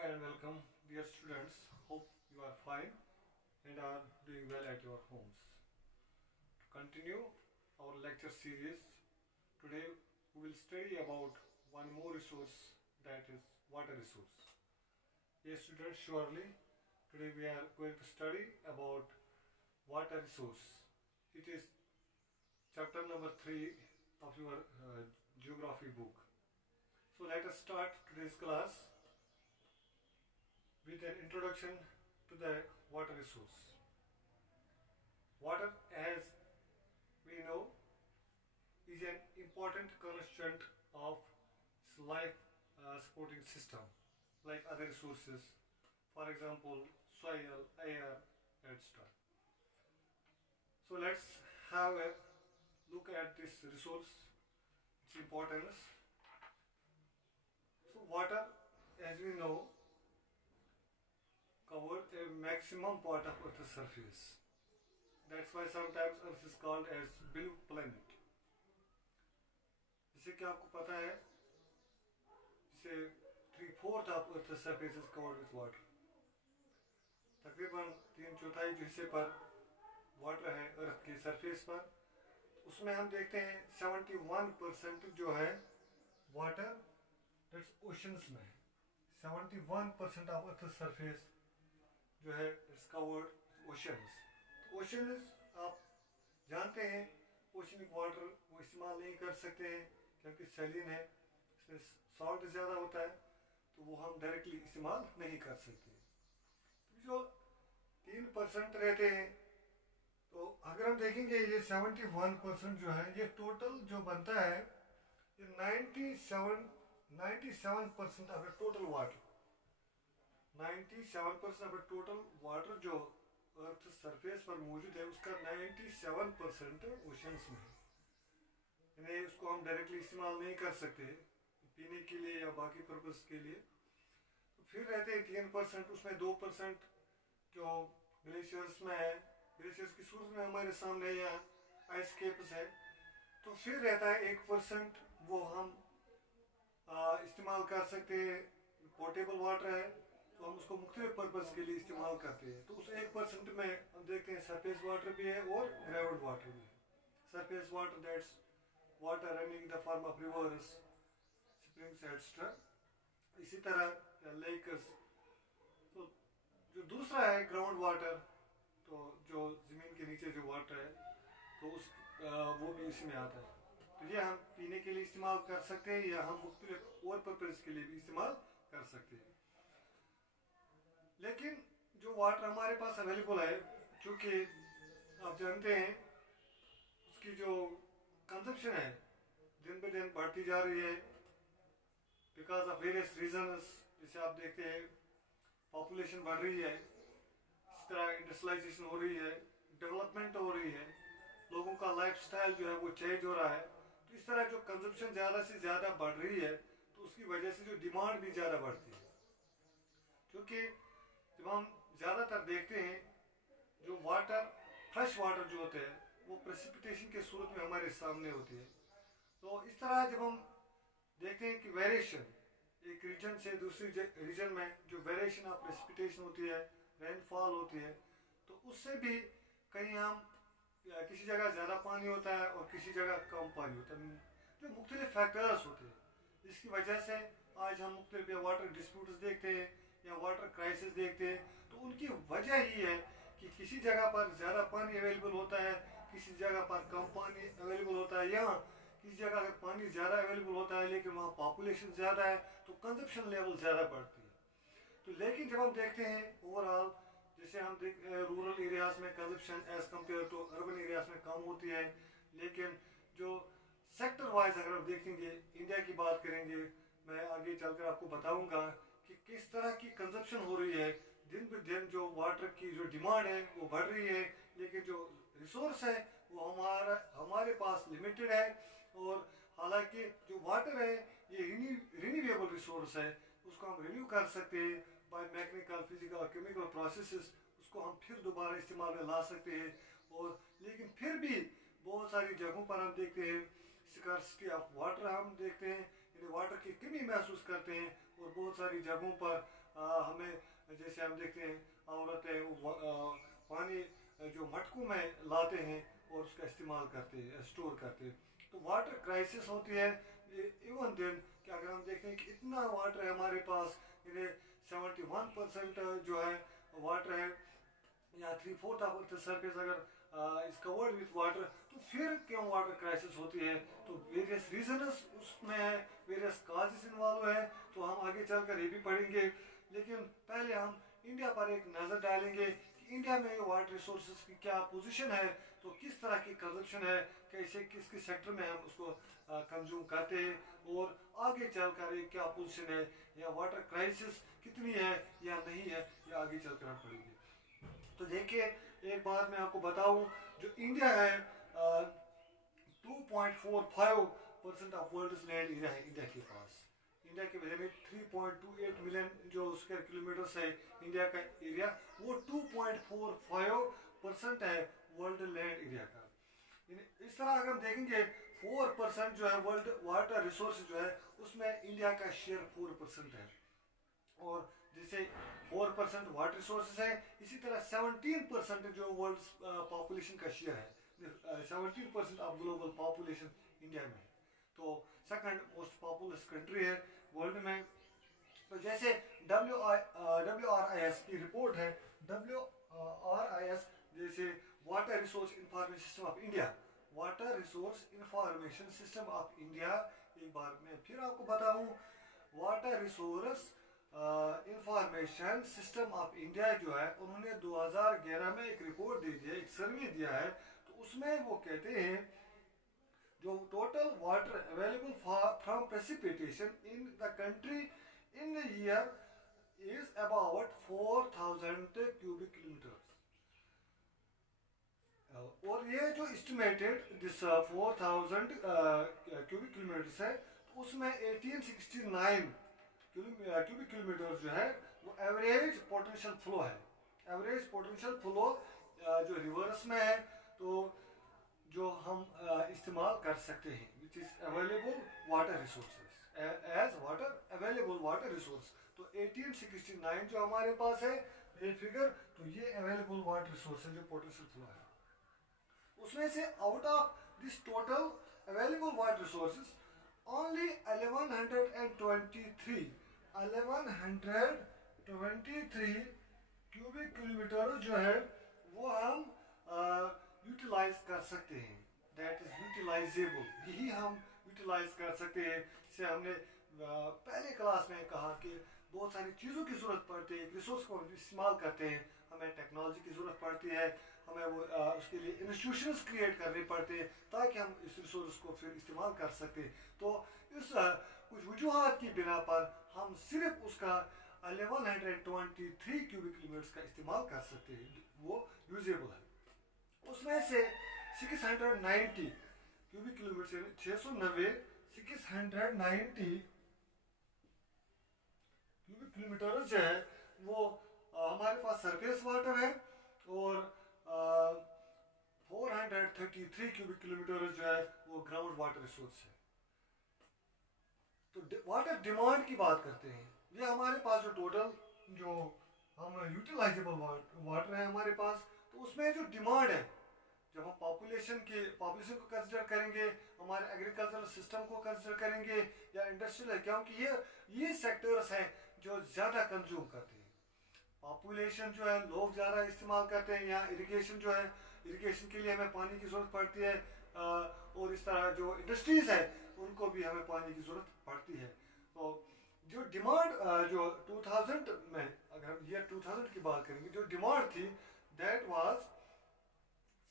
and welcome, dear students. Hope you are fine and are doing well at your homes. To continue our lecture series, today we will study about one more resource, that is water resource. Yes, students, surely today we are going to study about water resource. It is chapter number 3 of your geography book. So let us start today's class with an introduction to the water resource. Water, as we know, is an important constituent of life supporting system, like other resources, for example, soil, air, etc. So let's have a look at this resource, its importance. So water, as we know, covered a maximum part of Earth's surface. That's why sometimes Earth is called as blue planet. जैसे कि आपको पता है, जैसे 3/4 of Earth's surface is covered with water. तकरीबन 3/4 जो हिस्से पर वाटर है अर्थ की सरफेस पर, उसमें हम देखते हैं 71% जो है वाटर दैट्स ओशंस में. 71% ऑफ अर्थ सरफेस जो है इट्स कवर्ड ओशंस. ओशंस आप जानते हैं, ओशनिक वाटर वो इस्तेमाल नहीं कर सकते हैं क्योंकि सैलिन है, इसमें सॉल्ट ज़्यादा होता है, तो वो हम डायरेक्टली इस्तेमाल नहीं कर सकते. जो 3% रहते हैं, तो अगर हम देखेंगे ये 71% जो है, ये टोटल जो बनता है ये 97% of the total water. 97% of the total water जो अर्थ सरफेस पर मौजूद है, उसका 97% ओशंस में है. यानी उसको हम डायरेक्टली इस्तेमाल नहीं कर सकते पीने के लिए या बाकी पर्पस के लिए. तो फिर रहते हैं 3%, उसमें 2% जो ग्लेशियर्स में है, ग्लेशियर्स की सूरत में हमारे सामने यहाँ आइस केप्स है. तो फिर रहता है 1%, वो हम इस्तेमाल कर सकते हैं, पोर्टेबल वाटर है, तो हम उसको मुख्तलिफ पर्पस के लिए इस्तेमाल करते हैं. तो उस 1% में हम देखते हैं सरफेस वाटर भी है और ग्राउंड वाटर भी है. Surface water that's water running in the form of reverse, springs extra, इसी तरह लेक्स. तो जो दूसरा है ग्राउंड वाटर, तो जो ज़मीन के नीचे जो वाटर है, तो उस वो भी इसी में आता है. तो ये हम पीने के लिए इस्तेमाल कर सकते हैं या हम मुख्तलिफ और पर्पस के लिए भी इस्तेमाल कर सकते हैं. लेकिन जो वाटर हमारे पास अवेलेबल है, चूँकि आप जानते हैं उसकी जो कंजप्शन है दिन ब दिन बढ़ती जा रही है बिकॉज ऑफ वेरियस रीजन्स. जैसे आप देखते हैं पॉपुलेशन बढ़ रही है, इस तरह इंडस्ट्रियलाइजेशन हो रही है, डेवलपमेंट हो रही है, लोगों का लाइफस्टाइल जो है वो चेंज हो रहा है. तो इस तरह जो कंजप्शन ज़्यादा से ज़्यादा बढ़ रही है, तो उसकी वजह से जो डिमांड भी ज़्यादा बढ़ती है. क्योंकि जब हम ज़्यादातर देखते हैं जो वाटर, फ्रेश वाटर जो होते हैं, वो प्रेसिपिटेशन के सूरत में हमारे सामने होती है. तो इस तरह जब हम देखते हैं कि वेरिएशन एक रीजन से दूसरी रीजन में जो वेरिएशन ऑफ प्रेसिपिटेशन होती है, रेनफॉल होती है, तो उससे भी कहीं हम किसी जगह ज़्यादा पानी होता है और किसी जगह कम पानी होता है, जो मुख्तलिफ फैक्टर्स होते हैं. इसकी वजह से आज हम मुख्तलिफ वाटर डिस्प्यूट्स देखते हैं या वाटर क्राइसिस देखते हैं. तो उनकी वजह ही है कि किसी जगह पर ज़्यादा पानी अवेलेबल होता है, किसी जगह पर कम पानी अवेलेबल होता है, या किसी जगह अगर पानी ज़्यादा अवेलेबल होता है लेकिन वहाँ पॉपुलेशन ज़्यादा है, तो कंजप्शन लेवल ज़्यादा बढ़ती है. तो लेकिन जब हम देखते हैं ओवरऑल, जैसे हम देख रूरल एरियाज़ में consumption as compared to urban areas में कम होती है. लेकिन जो सेक्टर वाइज अगर आप देखेंगे, इंडिया की बात करेंगे, मैं आगे चलकर आपको बताऊंगा कि किस तरह की कंजप्शन हो रही है. दिन ब दिन जो वाटर की जो डिमांड है वो बढ़ रही है, लेकिन जो रिसोर्स है वो हमारे पास लिमिटेड है. और हालांकि जो वाटर है ये रिन्यूएबल रिसोर्स है, उसको हम रिन्यू कर सकते हैं by mechanical, physical, chemical processes. उसको हम फिर दोबारा इस्तेमाल में ला सकते हैं. और लेकिन फिर भी बहुत सारी जगहों पर हम देखते हैं स्कार्सिटी ऑफ वाटर हम देखते हैं, यानी वाटर की कमी महसूस करते हैं. और बहुत सारी जगहों पर हमें जैसे हम देखते हैं औरतें वो पानी जो मटकों में लाते हैं और उसका इस्तेमाल करते हैं, स्टोर करते हैं। तो वाटर क्राइसिस होती है इवन देन कि अगर हम देखें कि इतना वाटर है हमारे पास, यानी 71% जो है वाटर है, या 3/4 ऑफ द सरफेस अगर इज कवर्ड विथ वाटर, तो फिर क्यों वाटर क्राइसिस होती है? तो वेरियस रीजनस उसमें है, वेरियस काजेस इन्वॉल्व है, तो हम आगे चलकर ये भी पढ़ेंगे। लेकिन पहले हम इंडिया पर एक नज़र डालेंगे कि इंडिया में वाटर रिसोर्सेज की क्या पोजीशन है, तो किस तरह की कंजप्शन है, कैसे किस किस सेक्टर में हम उसको कंज्यूम करते हैं, और आगे चलकर एक क्या पोजीशन है, या वाटर क्राइसिस कितनी है या नहीं है, या आगे चलकर हम पढ़ेंगे। तो देखिए, एक बात मैं आपको बताऊं, जो इंडिया है 2.45% ऑफ वर्ल्ड लैंड एरिया है इंडिया के पास। इंडिया के वजह में 3.28 मिलियन जो स्क्वायर किलोमीटर है इंडिया का एरिया, वो 2.45% है वर्ल्ड लैंड एरिया का। इस तरह अगर हम देखेंगे 4% जो है वर्ल्ड वाटर रिसोर्स जो है, उसमें इंडिया का शेयर 4% है। और जैसे 4% वाटर रिसोर्सेज है, इसी तरह 17% जो वर्ल्ड पॉपुलेशन का शेयर है, 17% ऑफ ग्लोबल पॉपुलेशन इंडिया में है। तो सेकंड मोस्ट पॉपुलस कंट्री है वर्ल्ड में। तो जैसे WRIS की रिपोर्ट है, WRIS जैसे water resource information system of India, water resource information system of India, एक बार मैं फिर आपको बताऊं, water resource information system of India जो है, उन्होंने 2011 में एक रिपोर्ट दी है, एक सर्वे दिया है। तो उसमें वो कहते हैं जो total water available from precipitation in the country in the year is about 4000 cubic kilometre. और ये जो एस्टिमेटेड दिस 4000 क्यूबिक किलोमीटर है, तो उसमें 1869 क्यूबिक किलोमीटर जो है वो एवरेज पोटेंशियल फ्लो है। एवरेज पोटेंशियल फ्लो जो रिवर्स में है, तो जो हम इस्तेमाल कर सकते हैं, which is available water resources as water available water resource. तो 1869 जो हमारे पास है ये फिगर, तो ये अवेलेबल वाटर रिसोर्स है जो पोटेंशियल फ्लो है। उसमें से out of this total available water resources only 1123 cubic kilometre जो है वो हम यूटिलाइज कर सकते हैं, दैट इज यूटिलाइजेबल, यही हम यूटिलाइज कर सकते हैं। जैसे हमने पहले क्लास में कहा कि बहुत सारी चीज़ों की ज़रूरत पड़ती है, रिसोर्स को हम इस्तेमाल करते हैं, हमें टेक्नोलॉजी की ज़रूरत पड़ती है, हमें वो उसके लिए इंस्टीट्यूशंस क्रिएट करने पड़ते हैं ताकि हम इस रिसोर्स को फिर इस्तेमाल कर सकते हैं। तो इस कुछ वजूहात की बिना पर हम सिर्फ उसका 1123 क्यूबिक किलोमीटर का इस्तेमाल कर सकते हैं, वो यूजेबल है। उसमें से 690 क्यूबिक किलोमीटर, 690 690 क्यूबिक किलोमीटर जो है वो हमारे पास सरफेस वाटर है, और 433 क्यूबिक किलोमीटर जो है वो ग्राउंड वाटर रिसोर्स है। तो वाटर डिमांड की बात करते हैं, ये हमारे पास जो टोटल जो हम यूटिलाइजेबल वाटर है हमारे पास, तो उसमें जो डिमांड है, जब हम पॉपुलेशन को कंसिडर करेंगे, हमारे एग्रीकल्चरल सिस्टम को कंसिडर करेंगे, या इंडस्ट्रियल है, क्योंकि ये सेक्टर्स हैं जो ज़्यादा कंज्यूम करते हैं। पॉपुलेशन जो है, लोग ज़्यादा इस्तेमाल करते हैं, या इरिगेशन जो है, इरिगेशन के लिए हमें पानी की ज़रूरत पड़ती है, और इस तरह जो इंडस्ट्रीज़ है उनको भी हमें पानी की ज़रूरत पड़ती है। तो जो डिमांड जो 2000 में, अगर हम ईयर 2000 की बात करेंगे, जो डिमांड थी that was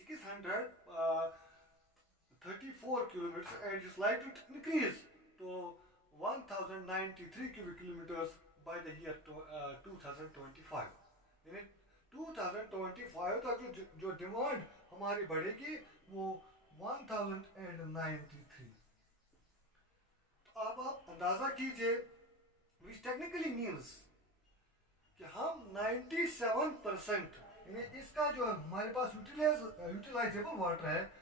634 kilometre and is like to increase to 1093 cubic kilometres by the year 2025। यानी 2025 तक जो डिमांड हमारी बढ़ेगी वो 1093। अब आप अंदाजा कीजिए, विच टेक्निकली मीन्स कि हम 97% यानी इसका जो हमारे पास यूटिलाइजेबल वाटर है,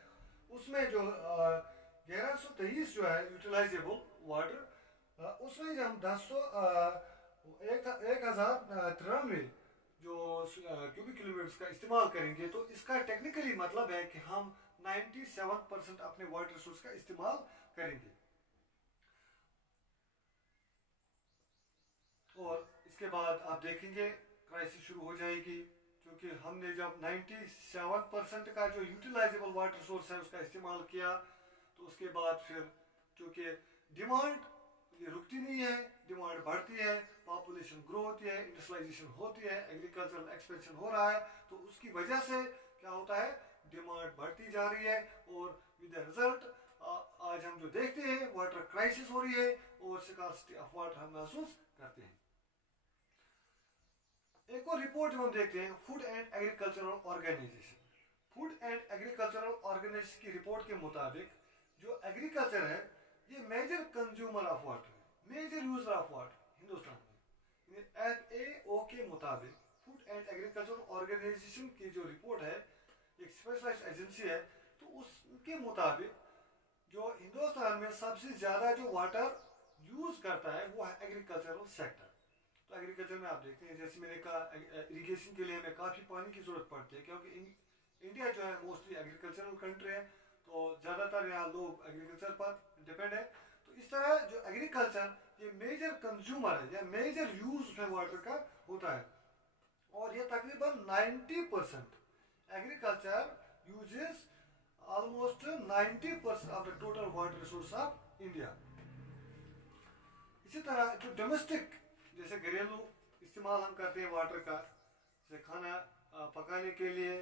उसमें जो 1123 जो है यूटिलाइजेबल वाटर, उसमें जो हम 10 एक 1093 जो क्यूबिक किलोमीटर का इस्तेमाल करेंगे, तो इसका टेक्निकली मतलब है कि हम 97% अपने वाटर रिसोर्स का इस्तेमाल करेंगे। और इसके बाद आप देखेंगे क्राइसिस शुरू हो जाएगी, क्योंकि हमने जब 97% का जो यूटिलाइजेबल वाटर सोर्स है उसका इस्तेमाल किया, तो उसके बाद फिर चूँकि डिमांड ये रुकती नहीं है, डिमांड बढ़ती है, पॉपुलेशन ग्रो होती है, इंडस्ट्रियलाइजेशन होती है, एग्रीकल्चरल एक्सपेंशन हो रहा है, तो उसकी वजह से क्या होता है, डिमांड बढ़ती जा रही है। और विद द रिजल्ट आज हम जो देखते हैं वाटर क्राइसिस हो रही है और स्कार्सिटी ऑफ वाटर हम महसूस करते हैं। एक और रिपोर्ट जो हम देखते हैं, food and agricultural organisation, food and agricultural organisation की रिपोर्ट के मुताबिक जो एग्रीकल्चर है ये मेजर कंज्यूमर ऑफ वाटर है, major user of water Hindustan में। FAO के मुताबिक फूड एंड एग्रीकल्चरल ऑर्गेनाइजेशन की जो रिपोर्ट है, एक स्पेशलाइज्ड एजेंसी है, तो उसके मुताबिक जो हिंदुस्तान में सबसे ज़्यादा जो वाटर यूज़ करता है वो है एग्रीकल्चरल सेक्टर। तो एग्रीकल्चर में आप देखते हैं, जैसे मैंने कहा, इरिगेशन के लिए हमें काफ़ी पानी की ज़रूरत पड़ती है, क्योंकि इंडिया जो है मोस्टली एग्रीकल्चरल कंट्री है, तो ज़्यादातर यहाँ लोग एग्रीकल्चर पर डिपेंड है। तो इस तरह जो एग्रीकल्चर ये मेजर कंज्यूमर है या मेजर यूज उसमें वाटर का होता है, और ये तकरीबन 90% agriculture uses almost 90% of the total water resource of India. इसी तरह जो डोमेस्टिक जैसे घरेलू इस्तेमाल हम करते हैं वाटर का, जैसे खाना पकाने के लिए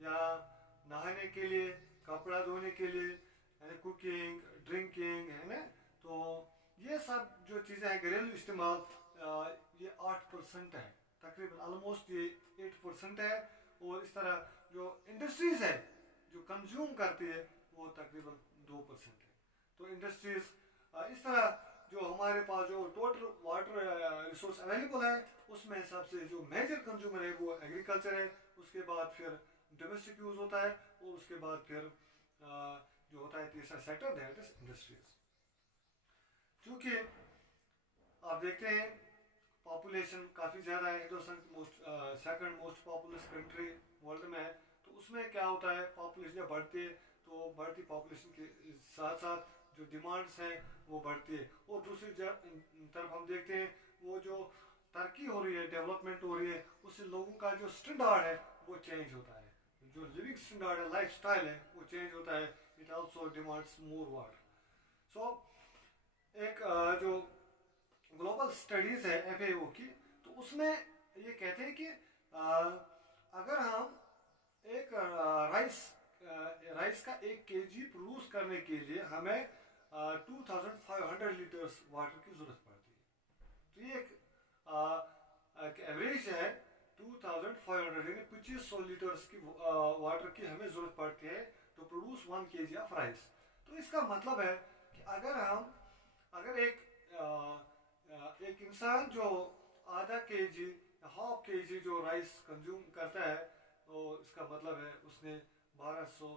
या नहाने के लिए, कपड़ा धोने के लिए, यानी कुकिंग, ड्रिंकिंग, है ना, तो ये सब जो चीज़ें हैं घरेलू इस्तेमाल, ये 8% है, तकरीबन ऑलमोस्ट ये 8% है। और इस तरह जो इंडस्ट्रीज़ है जो कंज्यूम करती है वो तकरीबन 2% है। तो इंडस्ट्रीज़ इस तरह जो हमारे पास जो टोटल वाटर रिसोर्स अवेलेबल है उसमें सबसे जो मेजर कंज्यूमर है वो एग्रीकल्चर है, उसके बाद फिर डोमेस्टिक यूज़ होता है, और उसके बाद फिर जो होता है तीसरा सेक्टर दैट इज इंडस्ट्रीज। क्योंकि आप देखते हैं पॉपुलेशन काफ़ी ज़्यादा है, हिंदुस्तान की second most populous country world में है, तो उसमें क्या होता है पॉपुलेशन जब बढ़ती है तो बढ़ती पॉपुलेशन के साथ साथ जो डिमांड्स हैं वो बढ़ती है। और दूसरी तरफ हम देखते हैं वो जो तरक्की हो रही है, डेवलपमेंट हो रही है, उससे लोगों का जो स्टैंडर्ड है वो चेंज होता है, जो लिविंग स्टैंडर्ड है, लाइफ स्टाइल है वो चेंज होता है। It also demands more water. So एक जो ग्लोबल स्टडीज़ है FAO की, तो उसमें ये कहते हैं कि अगर हम एक राइस का 1 kg प्रोड्यूस करने के लिए हमें 2500 लीटर्स वाटर की ज़रूरत पड़ती है। तो ये एक एवरेज है, 2500 यानी 2500 लीटर्स की वाटर की हमें ज़रूरत पड़ती है to produce 1 kg of rice. तो इसका मतलब है कि अगर एक इंसान जो आधा kg हाफ kg जो राइस कंज्यूम करता है, तो इसका मतलब है उसने 1200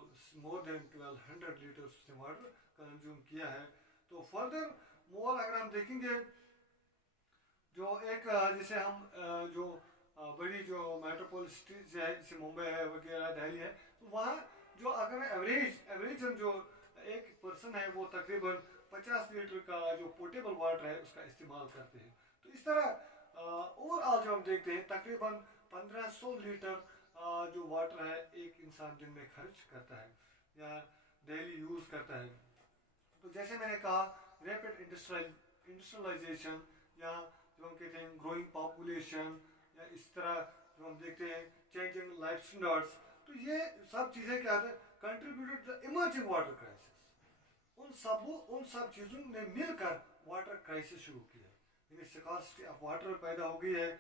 more than 1200 litres water consume किया है। तो फर्दर मोर अगर हम देखेंगे जो एक जैसे हम जो बड़ी जो मेट्रोपोलिस सिटीज है जैसे मुंबई है वगैरह, दिल्ली है, तो वहाँ जो अगर एवरेज जो एक पर्सन है वो तकरीबन 50 लीटर का जो पोर्टेबल वाटर है उसका इस्तेमाल करते हैं। तो इस तरह ओवरऑल जो हम देखते हैं तकरीबन 1500 लीटर जो वाटर है एक इंसान दिन में खर्च करता है या डेली यूज़ करता है। तो जैसे मैंने कहा रैपिड इंडस्ट्रियलाइजेशन या जो हम कहते हैं ग्रोइंग पॉपुलेशन, या इस तरह जो हम देखते हैं चेंजिंग लाइफ स्टैंडर्ड्स, तो ये सब चीज़ें क्या है contributed to emerging water crisis. उन सब चीज़ों ने मिलकर वाटर क्राइसिस शुरू किया, यानी स्कार्सिटी ऑफ वाटर पैदा हो गई है।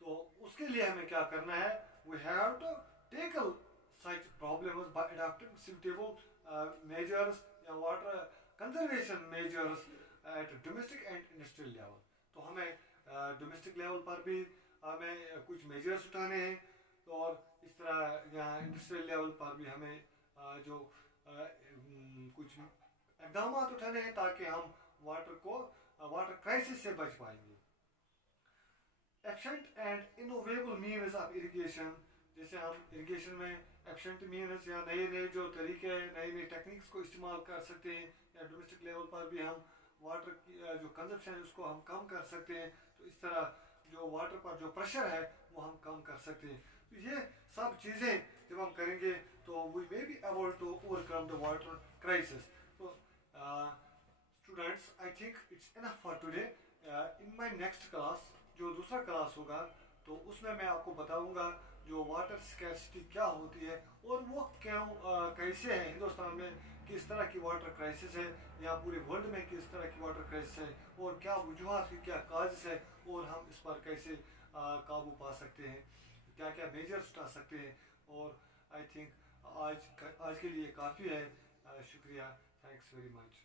तो उसके लिए हमें क्या करना है, we have to tackle such problems by adopting suitable measures या water conservation measures at domestic and industrial level। तो हमें डोमेस्टिक लेवल पर भी हमें कुछ मेजर्स उठाने हैं, और इस तरह यहाँ इंडस्ट्रियल लेवल पर भी हमें जो कुछ इकदाम उठाने हैं ताकि हम वाटर क्राइसिस से बच पाएंगे। एफिशिएंट एंड इनोवेबल मीन्स ऑफ इरिगेशन, जैसे हम इरिगेशन में एफिशिएंट मीन्स या नए नए जो तरीके हैं, नई नई टेक्निक्स को इस्तेमाल कर सकते हैं, या डोमेस्टिक लेवल पर भी हम वाटर की जो कंजप्शन है उसको हम कम कर सकते हैं। तो इस तरह जो वाटर पर जो प्रेशर है वो हम कम कर सकते हैं। तो ये सब चीज़ें जब हम करेंगे तो we may be able to overcome the water crisis. तो students, I think it's enough for today. In my next class, जो दूसरा क्लास होगा, तो उसमें मैं आपको बताऊंगा जो वाटर स्कैर्सिटी क्या होती है और वो क्यों कैसे है, हिंदुस्तान में किस तरह की वाटर क्राइसिस है, या पूरे वर्ल्ड में किस तरह की वाटर क्राइसिस है, और क्या वजूहत की क्या काजेस है, और हम इस पर कैसे काबू पा सकते हैं, क्या क्या मेजर्स उठा सकते हैं। और आई थिंक आज के लिए काफ़ी है। शुक्रिया, थैंक्स वेरी मच।